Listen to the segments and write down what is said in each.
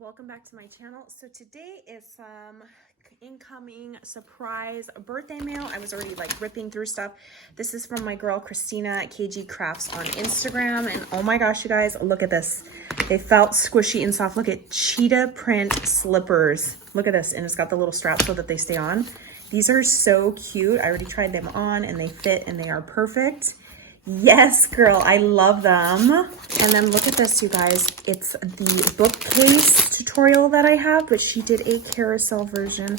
welcome back to my channel. So today is some incoming surprise birthday mail. I was already like ripping through stuff. This is from my girl Krystina at KG Crafts on Instagram, and oh my gosh, you guys, look at this. They felt squishy and soft. Look at cheetah print slippers. Look at this, and it's got the little straps so that they stay on. These are so cute. I already tried them on and they fit and they are perfect. Yes, girl, I love them. And then look at this, you guys. It's the bookcase tutorial that I have, but she did a carousel version.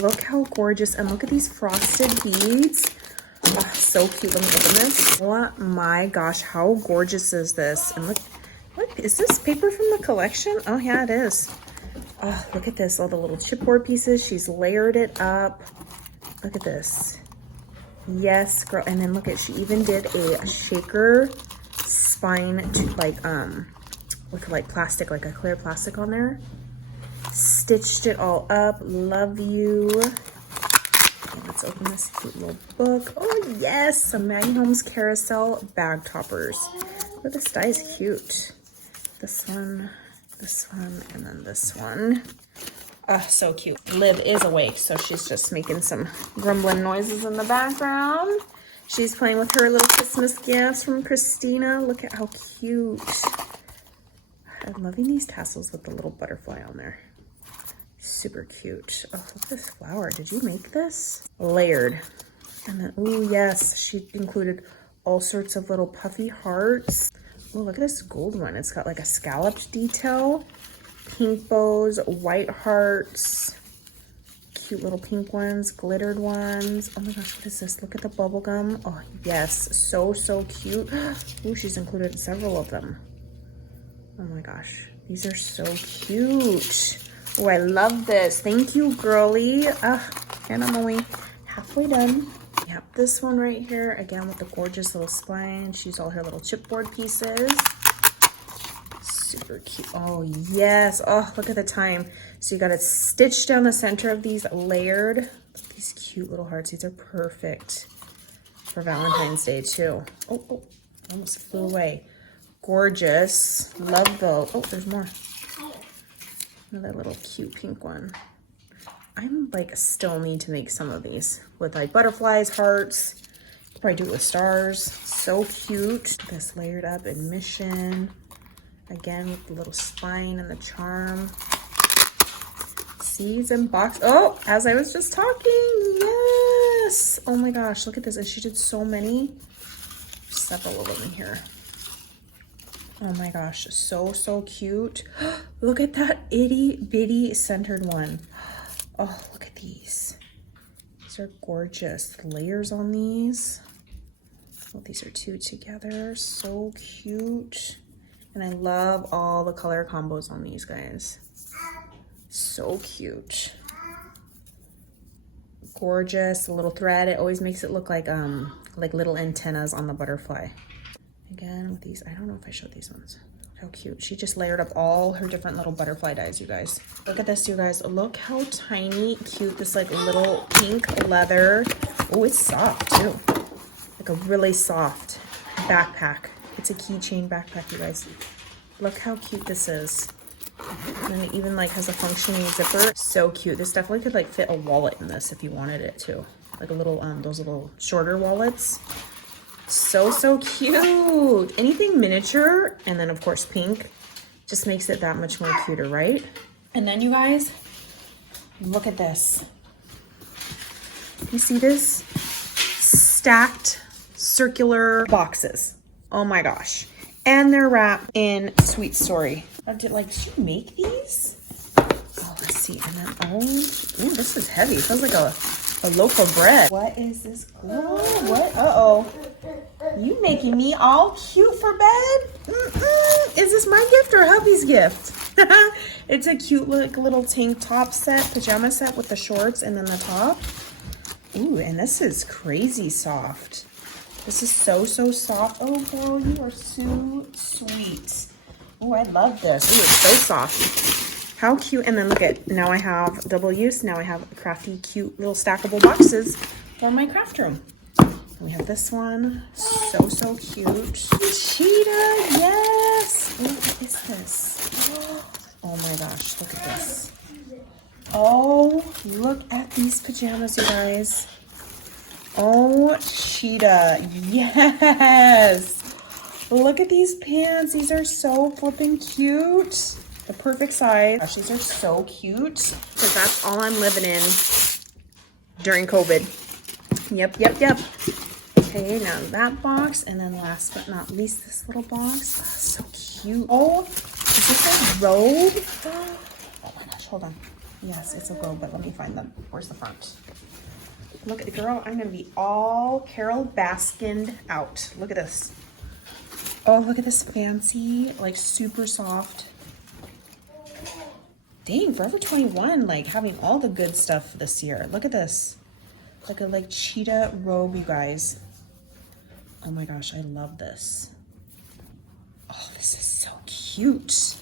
Look how gorgeous. And look at these frosted beads. Oh, so cute. Let me open this. Oh my gosh, how gorgeous is this? And look, what is this paper from the collection? Oh yeah, it is. Oh, look at this, all the little chipboard pieces. She's layered it up. Look at this. Yes, girl. And then look at, she even did a shaker spine to with like plastic, like a clear plastic on there. Stitched it all up. Love you. Okay, let's open this cute little book. Oh yes, some Maggie Holmes carousel bag toppers. Oh, this die is cute. This one, and then this one. So cute. Liv is awake, so she's just making some grumbling noises in the background. She's playing with her little Christmas gifts from Krystina. Look at how cute. I'm loving these tassels with the little butterfly on there. Super cute. Oh, look at this flower. Did you make this? Layered. And then, oh yes, she included all sorts of little puffy hearts. Oh, look at this gold one. It's got like a scalloped detail. Pink bows, white hearts, cute little pink ones, glittered ones. Oh my gosh, what is this? Look at the bubble gum. Oh yes, so cute. Oh, she's included several of them. Oh my gosh, these are so cute. Oh, I love this. Thank you, girly. And I'm only halfway done. Yep, this one right here, again with the gorgeous little spine. She's all her little chipboard pieces. Super cute. Oh yes. Oh, look at the time. So you got it stitched down the center of these, layered. These cute little hearts. These are perfect for Valentine's Day too. Oh, almost flew away. Gorgeous. Love those. Oh, there's more. Another little cute pink one. I'm like still need to make some of these with like butterflies, hearts. Probably do it with stars. So cute. This layered up in mission. Again, with the little spine and the charm. Seeds and box. Oh, as I was just talking. Yes. Oh my gosh, look at this. And she did so many. Several of them in here. Oh my gosh, so cute. Look at that itty bitty centered one. Oh, look at these. These are gorgeous. The layers on these. Oh, these are two together. So cute. And I love all the color combos on these guys. So cute. Gorgeous. A little thread. It always makes it look like little antennas on the butterfly. Again with these, I don't know if I showed these ones. How cute. She just layered up all her different little butterfly dies, you guys. Look at this, you guys. Look how tiny, cute this like little pink leather. Oh, it's soft too. Like a really soft backpack. It's a keychain backpack, you guys. Look how cute this is. And then it even like has a functioning zipper. So cute. This definitely could like fit a wallet in this if you wanted it to. Like a little, those little shorter wallets. So cute. Anything miniature, and then of course pink, just makes it that much more cuter, right? And then you guys, look at this. You see this? Stacked circular boxes. Oh my gosh. And they're wrapped in Sweet Story. Did you make these? Oh, let's see. And then, oh, ooh, this is heavy. It feels like a loaf of bread. What is this? Oh, what? Uh-oh. You making me all cute for bed? Is this my gift or hubby's gift? It's a cute little tank top set, pajama set with the shorts and then the top. Ooh, and this is crazy soft. This is so soft. Oh, girl, you are so sweet. Oh, I love this. Ooh, it's so soft. How cute. And then look at, now I have double use. Now I have crafty, cute little stackable boxes for my craft room. We have this one. So cute. Cheetah, yes. Ooh, what is this? Oh my gosh, look at this. Oh, look at these pajamas, you guys. Oh, Cheetah, yes. Look at these pants. These are so flipping cute. The perfect size. Gosh, these are so cute. Because that's all I'm living in during COVID. Yep. Okay, now that box. And then last but not least, this little box. Oh, so cute. Oh, is this a robe? Oh my gosh, hold on. Yes, it's a robe, but let me find them. Where's the front? Look at the girl. I'm going to be all Carol Baskined out. Look at this. Oh, look at this fancy, like super soft. Dang, Forever 21, like having all the good stuff this year. Look at this. Like a cheetah robe, you guys. Oh my gosh, I love this. Oh, this is so cute.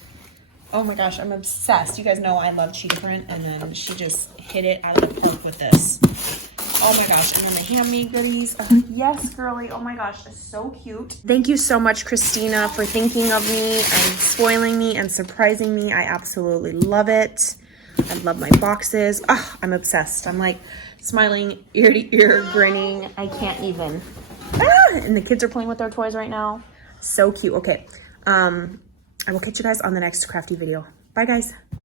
Oh my gosh, I'm obsessed. You guys know I love cheetah print, and then she just hit it out of the park with this. Oh my gosh, and then the handmade goodies. Yes, girly. Oh my gosh, that's so cute. Thank you so much, Krystina, for thinking of me and spoiling me and surprising me. I absolutely love it. I love my boxes. Oh, I'm obsessed. I'm like smiling ear to ear, grinning. I can't even. And the kids are playing with their toys right now. So cute. Okay. I will catch you guys on the next crafty video. Bye, guys.